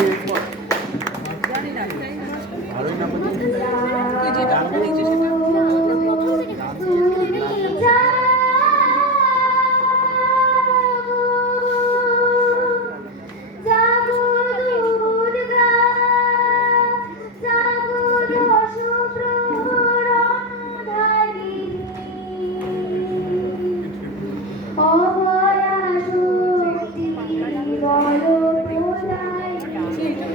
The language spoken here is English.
Thank you.